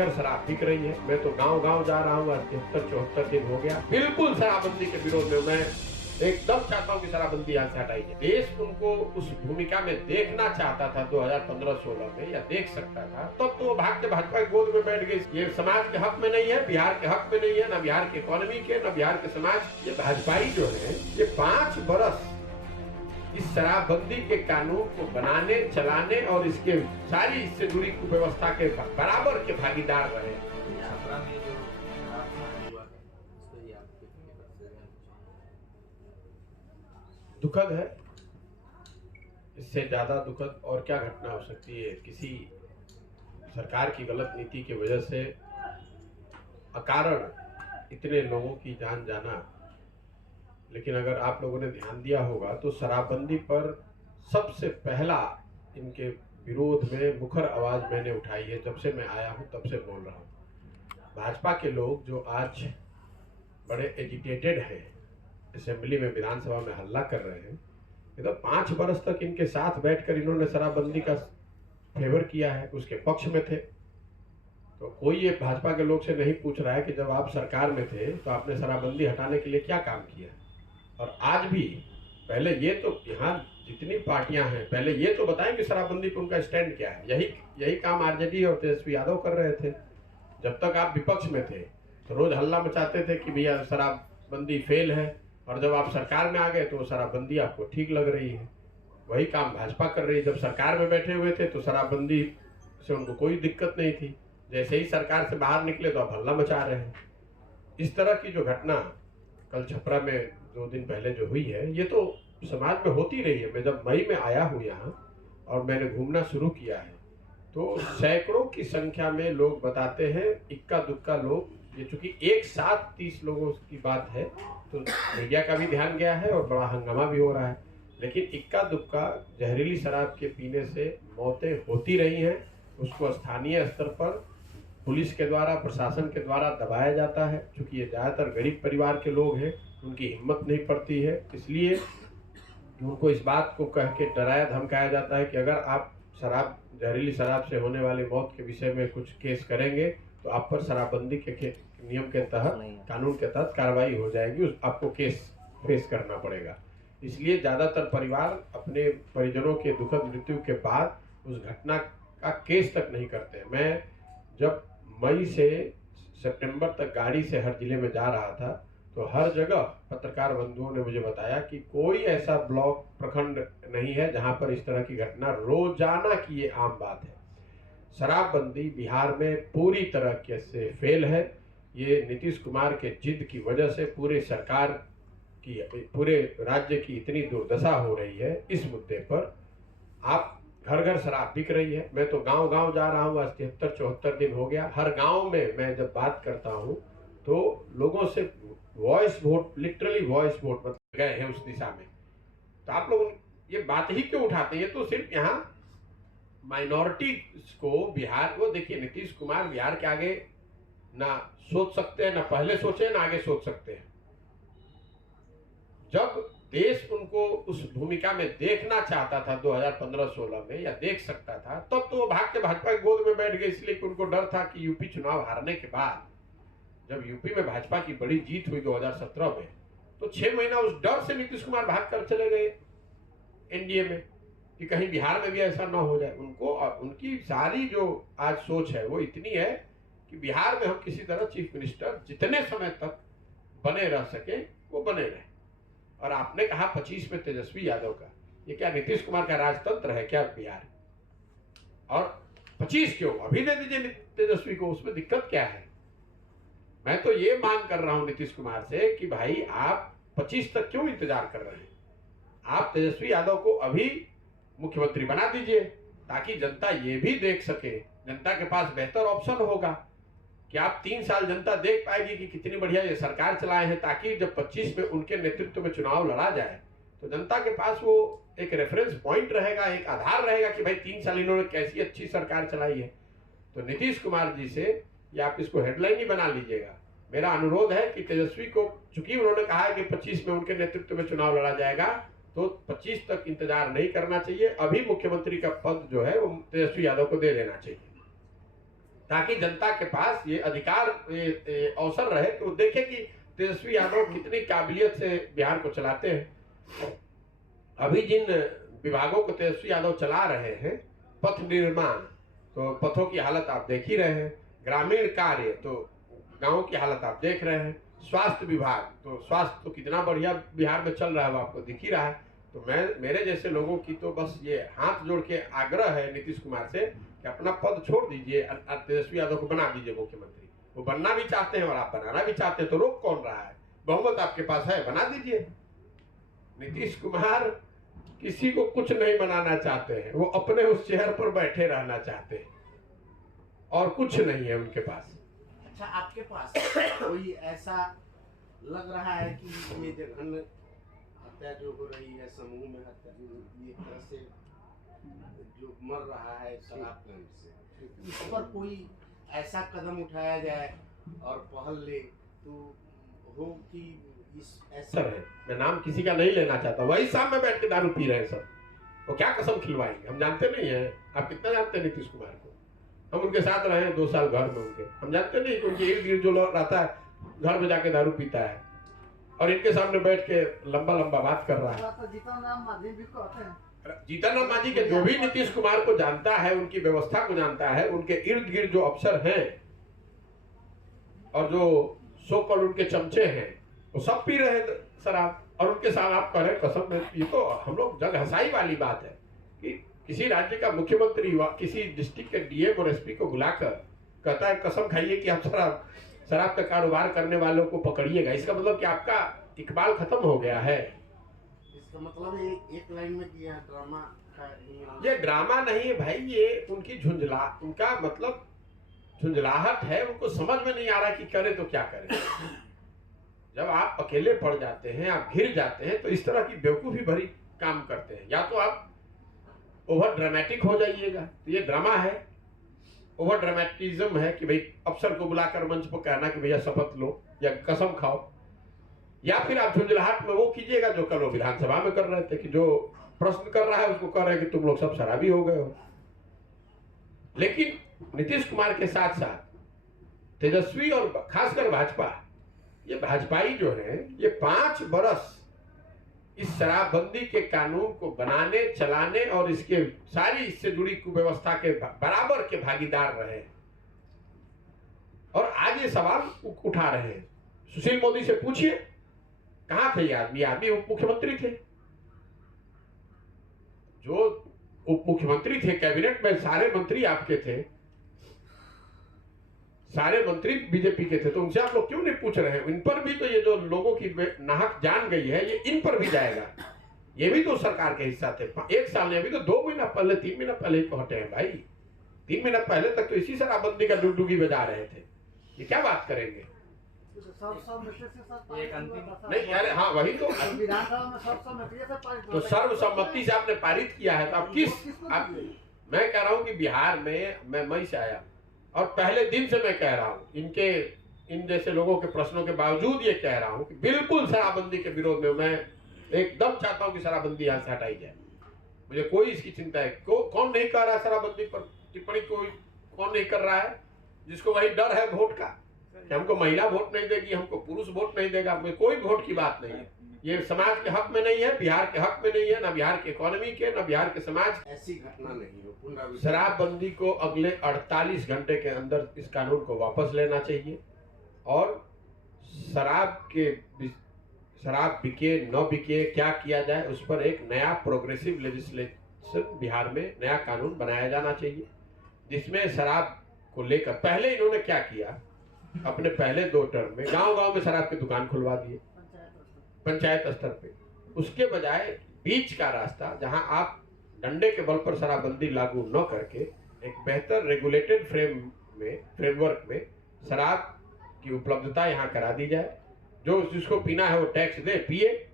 घर शराब बिक रही है। मैं तो गांव गांव जा रहा हूँ, 73-74 दिन हो गया। बिल्कुल शराबबंदी के विरोध में मैं एकदम चाहता हूँ कि शराबबंदी यहाँ से हटाई जाए। देश उनको उस भूमिका में देखना चाहता था 2015-16 में, या देख सकता था, तब तो वो भाग के भाजपा की गोद में बैठ गई। ये समाज के हक में नहीं है, बिहार के हक में नहीं है, न बिहार के इकोनॉमी के, न बिहार के समाज। ये भाजपाई जो है, ये 5 बरस इस शराबबंदी के कानून को बनाने, चलाने और इसके सारी इससे जुड़ी कुव्यवस्था के बराबर के भागीदार रहे। दुखद है, इससे ज्यादा दुखद और क्या घटना हो सकती है। किसी सरकार की गलत नीति की वजह से अकारण इतने लोगों की जान जाना। लेकिन अगर आप लोगों ने ध्यान दिया होगा तो शराबबंदी पर सबसे पहला इनके विरोध में मुखर आवाज मैंने उठाई है। जब से मैं आया हूं तब से बोल रहा हूं। भाजपा के लोग जो आज बड़े एजिटेटेड हैं, असेंबली में, विधानसभा में हल्ला कर रहे हैं, ये तो 5 बरस तक इनके साथ बैठकर इन्होंने शराबबंदी का फेवर किया है, उसके पक्ष में थे। तो कोई ये भाजपा के लोग से नहीं पूछ रहा है कि जब आप सरकार में थे तो आपने शराबबंदी हटाने के लिए क्या काम किया। और आज भी पहले ये तो यहाँ जितनी पार्टियां हैं, पहले ये तो बताएं कि शराबबंदी पर उनका स्टैंड क्या है। यही काम आरजेडी और तेजस्वी यादव कर रहे थे। जब तक आप विपक्ष में थे तो रोज हल्ला मचाते थे कि भैया शराबबंदी फेल है, और जब आप सरकार में आ गए तो शराबबंदी आपको ठीक लग रही है। वही काम भाजपा कर रही है। जब सरकार में बैठे हुए थे तो शराबबंदी से उनको कोई दिक्कत नहीं थी, जैसे ही सरकार से बाहर निकले तो आप हल्ला मचा रहे हैं। इस तरह की जो घटना कल छपरा में 2 दिन पहले जो हुई है, ये तो समाज में होती रही है। मैं जब मई में आया हूँ यहाँ और मैंने घूमना शुरू किया है तो सैकड़ों की संख्या में लोग बताते हैं, इक्का दुक्का लोग, ये चूंकि एक साथ 30 लोगों की बात है तो मीडिया का भी ध्यान गया है और बड़ा हंगामा भी हो रहा है, लेकिन इक्का दुक्का जहरीली शराब के पीने से मौतें होती रही हैं। उसको स्थानीय स्तर पर पुलिस के द्वारा, प्रशासन के द्वारा दबाया जाता है। चूंकि ये ज़्यादातर गरीब परिवार के लोग हैं, उनकी हिम्मत नहीं पड़ती है, इसलिए उनको इस बात को कह के डराया धमकाया जाता है कि अगर आप जहरीली शराब से होने वाली मौत के विषय में कुछ केस करेंगे तो आप पर शराबबंदी के नियम के तहत, कानून के तहत कार्रवाई हो जाएगी, आपको केस फेस करना पड़ेगा। इसलिए ज़्यादातर परिवार अपने परिजनों के दुखद मृत्यु के बाद उस घटना का केस तक नहीं करते। मैं जब मई से सितंबर तक गाड़ी से हर जिले में जा रहा था तो हर जगह पत्रकार बंधुओं ने मुझे बताया कि कोई ऐसा ब्लॉक, प्रखंड नहीं है जहां पर इस तरह की घटना रोजाना की ये आम बात है। शराबबंदी बिहार में पूरी तरह से फेल है। ये नीतीश कुमार के जिद की वजह से पूरे सरकार की, पूरे राज्य की इतनी दुर्दशा हो रही है। इस मुद्दे पर आप घर घर शराब बिक रही है। मैं तो गांव गांव जा रहा हूँ, 73-74 दिन हो गया। हर गांव में मैं जब बात करता हूँ तो लोगों से voice vote, literally voice vote मतलब गए हैं उस दिशा में। तो आप लोग ये बात ही क्यों उठाते हैं? ये तो सिर्फ यहाँ माइनॉरिटी को, बिहार को देखिए, नीतीश कुमार बिहार के आगे ना सोच सकते हैं, ना पहले सोचे, ना आगे सोच सकते हैं। जब देश उनको उस भूमिका में देखना चाहता था 2015-16 में, या देख सकता था, तब तो वो भाग के भाजपा की गोद में बैठ गए, इसलिए कि उनको डर था कि यूपी चुनाव हारने के बाद, जब यूपी में भाजपा की बड़ी जीत हुई 2017 में, तो 6 महीना उस डर से नीतीश कुमार भाग कर चले गए एनडीए में कि कहीं बिहार में भी ऐसा ना हो जाए। उनको, उनकी सारी जो आज सोच है वो इतनी है कि बिहार में हम किसी तरह चीफ मिनिस्टर जितने समय तक बने रह सके वो बने रहे। और आपने कहा 25 में तेजस्वी यादव का, ये क्या नीतीश कुमार का राजतंत्र है क्या बिहार? और 25 क्यों, अभी दे दीजिए तेजस्वी को, उसमें दिक्कत क्या है? मैं तो ये मांग कर रहा हूं नीतीश कुमार से कि भाई आप 25 तक क्यों इंतजार कर रहे हैं? आप तेजस्वी यादव को अभी मुख्यमंत्री बना दीजिए ताकि जनता ये भी देख सके, जनता के पास बेहतर ऑप्शन होगा कि आप 3 साल जनता देख पाएगी कि कितनी बढ़िया ये सरकार चलाए हैं, ताकि जब 25 में उनके नेतृत्व में चुनाव लड़ा जाए तो जनता के पास वो एक रेफरेंस पॉइंट रहेगा, एक आधार रहेगा कि भाई 3 साल इन्होंने कैसी अच्छी सरकार चलाई है। तो नीतीश कुमार जी से या आप इसको हेडलाइन ही बना लीजिएगा, मेरा अनुरोध है कि तेजस्वी को, चूंकि उन्होंने कहा है कि 25 में उनके नेतृत्व में चुनाव लड़ा जाएगा, तो 25 तक इंतजार नहीं करना चाहिए। अभी मुख्यमंत्री का पद जो है वो तेजस्वी यादव को दे देना चाहिए। ताकि जनता के पास ये अधिकार अवसर रहे कि वो देखे कि तेजस्वी यादव कितनी काबिलियत से बिहार को चलाते हैं। अभी जिन विभागों को तेजस्वी यादव चला रहे हैं, पथ निर्माण, तो पथों की हालत आप देख ही रहे हैं, ग्रामीण कार्य तो गांवों की हालत आप देख रहे हैं, स्वास्थ्य विभाग तो स्वास्थ्य तो कितना बढ़िया बिहार में चल रहा है वो आपको दिख ही रहा है। तो मेरे जैसे लोगों की तो बस ये हाथ जोड़ के आग्रह है नीतीश कुमार से कि अपना पद छोड़ दीजिए, तेजस्वी यादव को बना दीजिए मुख्यमंत्री। वो बनना भी चाहते हैं और आप बनाना भी चाहते हैं, तो रोक कौन रहा है? बहुमत आपके पास है, बना दीजिए। नीतीश कुमार किसी को कुछ नहीं बनाना चाहते हैं, वो अपने उस चेयर पर बैठे रहना चाहते हैं और कुछ नहीं है उनके पास। अच्छा, आपके पास कोई ऐसा लग रहा है कि ये जघन्य हत्या जो हो रही है, समूह में हत्या, ये तरह से जो मर रहा है शराब पीने से, इस पर कोई ऐसा कदम उठाया जाए और पहल ले तो हो कि इस ऐसा है। मैं नाम किसी का नहीं लेना चाहता, वही सामने बैठ के दारू पी रहे हैं सब, वो क्या कसम खिलवाएंगे? हम जानते नहीं है। आप कितना जानते हैं नीतीश कुमार को? हम उनके साथ रहे हैं 2 साल घर में उनके, हम जानते नहीं कि उनके इर्द गिर्द जो रहता है घर में जाके दारू पीता है और इनके सामने बैठ के लंबा लंबा बात कर रहा है। जीतन राम मांझी के जो भी नीतीश कुमार को जानता है, उनकी व्यवस्था को जानता है, उनके इर्द गिर्द जो अफसर हैं और जो सो कॉल्ड उनके चमचे हैं, वो सब पी रहे शराब और उनके साथ आप कह रहे कसम। ये तो हम लोग जग हंसाई वाली बात है कि किसी राज्य का मुख्यमंत्री किसी डिस्ट्रिक्ट के डीएम और एसपी को बुलाकर कहता है कसम खाइए कि आप शराब का कारोबार करने वालों को पकड़िएगा। इसका मतलब कि आपका इकबाल खत्म हो गया है। इसका मतलब एक लाइन में किया ड्रामा का। ये ड्रामा नहीं है भाई, ये उनकी उनका मतलब झुंझलाहट है। उनको समझ में नहीं आ रहा कि करें तो क्या करें। जब आप अकेले पड़ जाते हैं, आप घिर जाते हैं, तो इस तरह की बेवकूफी भरी काम करते हैं। या तो आप ओवर ड्रामेटिक हो जाइएगा, तो ये ड्रामा है, ओवर ड्रामेटिज्म है कि भाई अफसर को बुलाकर मंच पर कहना कि भैया शपथ लो या कसम खाओ, या फिर आप झुंझलाहट में वो कीजिएगा जो कल वो विधानसभा में कर रहे थे कि जो प्रश्न कर रहा है उसको कह रहे हैं कि तुम लोग सब शराबी हो गए हो। लेकिन नीतीश कुमार के साथ साथ तेजस्वी और खासकर भाजपा, ये भाजपाई जो है, ये 5 बरस इस शराबबंदी के कानून को बनाने, चलाने और इसके सारी इससे जुड़ी कुव्यवस्था के बराबर के भागीदार रहे और आज ये सवाल उठा रहे हैं। सुशील मोदी से पूछिए कहां थे ये आदमी उप मुख्यमंत्री थे, जो उप मुख्यमंत्री थे, कैबिनेट में सारे मंत्री आपके थे, सारे मंत्री बीजेपी के थे, तो उनसे आप लोग क्यों नहीं पूछ रहे हैं? इन पर भी तो ये जो लोगों की नाहक जान गई है, ये इन पर भी जाएगा। ये भी तो सरकार के हिस्सा थे। 1 साल ने अभी तो 2 महीना पहले 3 महीना पहले ही तो हटे हैं भाई। 3 महीना पहले तक तो इसी शराबबंदी का डुगडुगी बजा रहे थे। ये क्या बात करेंगे? नहीं यार, हाँ वही तो सर्वसम्मति से आपने पारित किया है, तो आप मैं कह रहा हूँ कि बिहार में मैं मई से आया और पहले दिन से मैं कह रहा हूँ, इन जैसे लोगों के प्रश्नों के बावजूद ये कह रहा हूँ कि बिल्कुल शराबबंदी के विरोध में मैं एकदम चाहता हूँ कि शराबबंदी यहाँ से हटाई जाए। मुझे कोई इसकी चिंता है। कौन नहीं कर रहा है शराबबंदी पर टिप्पणी? कौन नहीं कर रहा है? जिसको वही डर है वोट का कि हमको महिला वोट नहीं देगी, हमको पुरुष वोट नहीं देगा। मुझे कोई वोट की बात नहीं है। ये समाज के हक में नहीं है, बिहार के हक में नहीं है, ना बिहार के इकोनॉमी के, ना बिहार के समाज। ऐसी घटना नहीं हो। शराबबंदी को अगले 48 घंटे के अंदर इस कानून को वापस लेना चाहिए और शराब बिके न बिके, क्या किया जाए, उस पर एक नया प्रोग्रेसिव लेजिस्लेशन बिहार में नया कानून बनाया जाना चाहिए, जिसमें शराब को लेकर पहले इन्होंने क्या किया, अपने पहले 2 टर्म में गांव-गांव में शराब की दुकान खुलवा दिए पंचायत स्तर पे। उसके बजाय बीच का रास्ता, जहां आप डंडे के बल पर शराबबंदी लागू न करके एक बेहतर रेगुलेटेड फ्रेमवर्क में शराब की उपलब्धता यहाँ करा दी जाए। जो जिसको पीना है वो टैक्स दे, पिए,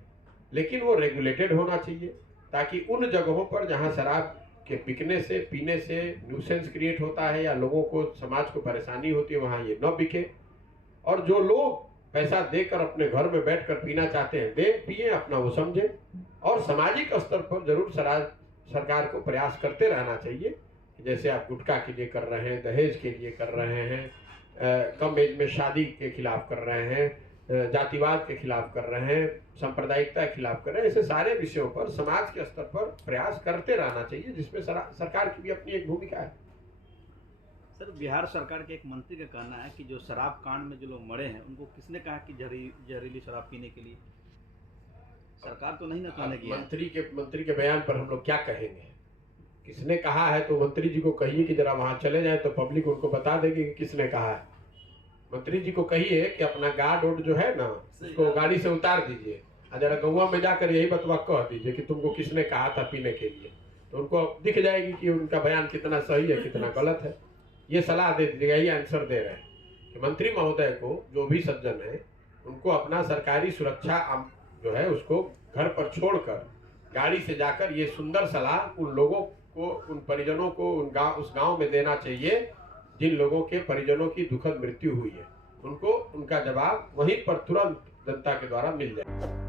लेकिन वो रेगुलेटेड होना चाहिए, ताकि उन जगहों पर जहाँ शराब के बिकने से, पीने से न्यूसेंस क्रिएट होता है या लोगों को, समाज को परेशानी होती है, वहाँ ये न बिके। और जो लोग पैसा देकर अपने घर में बैठकर पीना चाहते हैं, दे, पिए, अपना वो समझे। और सामाजिक स्तर पर जरूर सरकार को प्रयास करते रहना चाहिए जैसे आप गुटखा के लिए कर रहे हैं, दहेज के लिए कर रहे हैं, कम एज में शादी के खिलाफ कर रहे हैं, जातिवाद के खिलाफ कर रहे हैं, सांप्रदायिकता के खिलाफ कर रहे हैं, ऐसे सारे विषयों पर समाज के स्तर पर प्रयास करते रहना चाहिए, जिसमें सरकार की भी अपनी एक भूमिका है। सर, बिहार सरकार के एक मंत्री का कहना है कि जो शराब कांड में जो लोग मरे हैं उनको किसने कहा कि जहरीली शराब पीने के लिए? सरकार तो नहीं ना कहने की। मंत्री के बयान पर हम लोग क्या कहेंगे? किसने कहा है तो मंत्री जी को कहिए कि जरा वहां चले जाए तो पब्लिक उनको बता देगी कि किसने कहा है। मंत्री जी को कहिए कि अपना गार्ड वोर्ड जो है ना उसको गाड़ी से उतार दीजिए और जरा गौवा में जाकर यही बतवा कह दीजिए कि तुमको किसने कहा था पीने के लिए, तो उनको दिख जाएगी कि उनका बयान कितना सही है कितना गलत है। ये सलाह दे दीजिएगा, ये आंसर दे रहे हैं कि मंत्री महोदय को, जो भी सज्जन है, उनको अपना सरकारी सुरक्षा जो है उसको घर पर छोड़कर गाड़ी से जाकर ये सुंदर सलाह उन लोगों को, उन परिजनों को उस गांव में देना चाहिए जिन लोगों के परिजनों की दुखद मृत्यु हुई है। उनको उनका जवाब वहीं पर तुरंत जनता के द्वारा मिल जाए।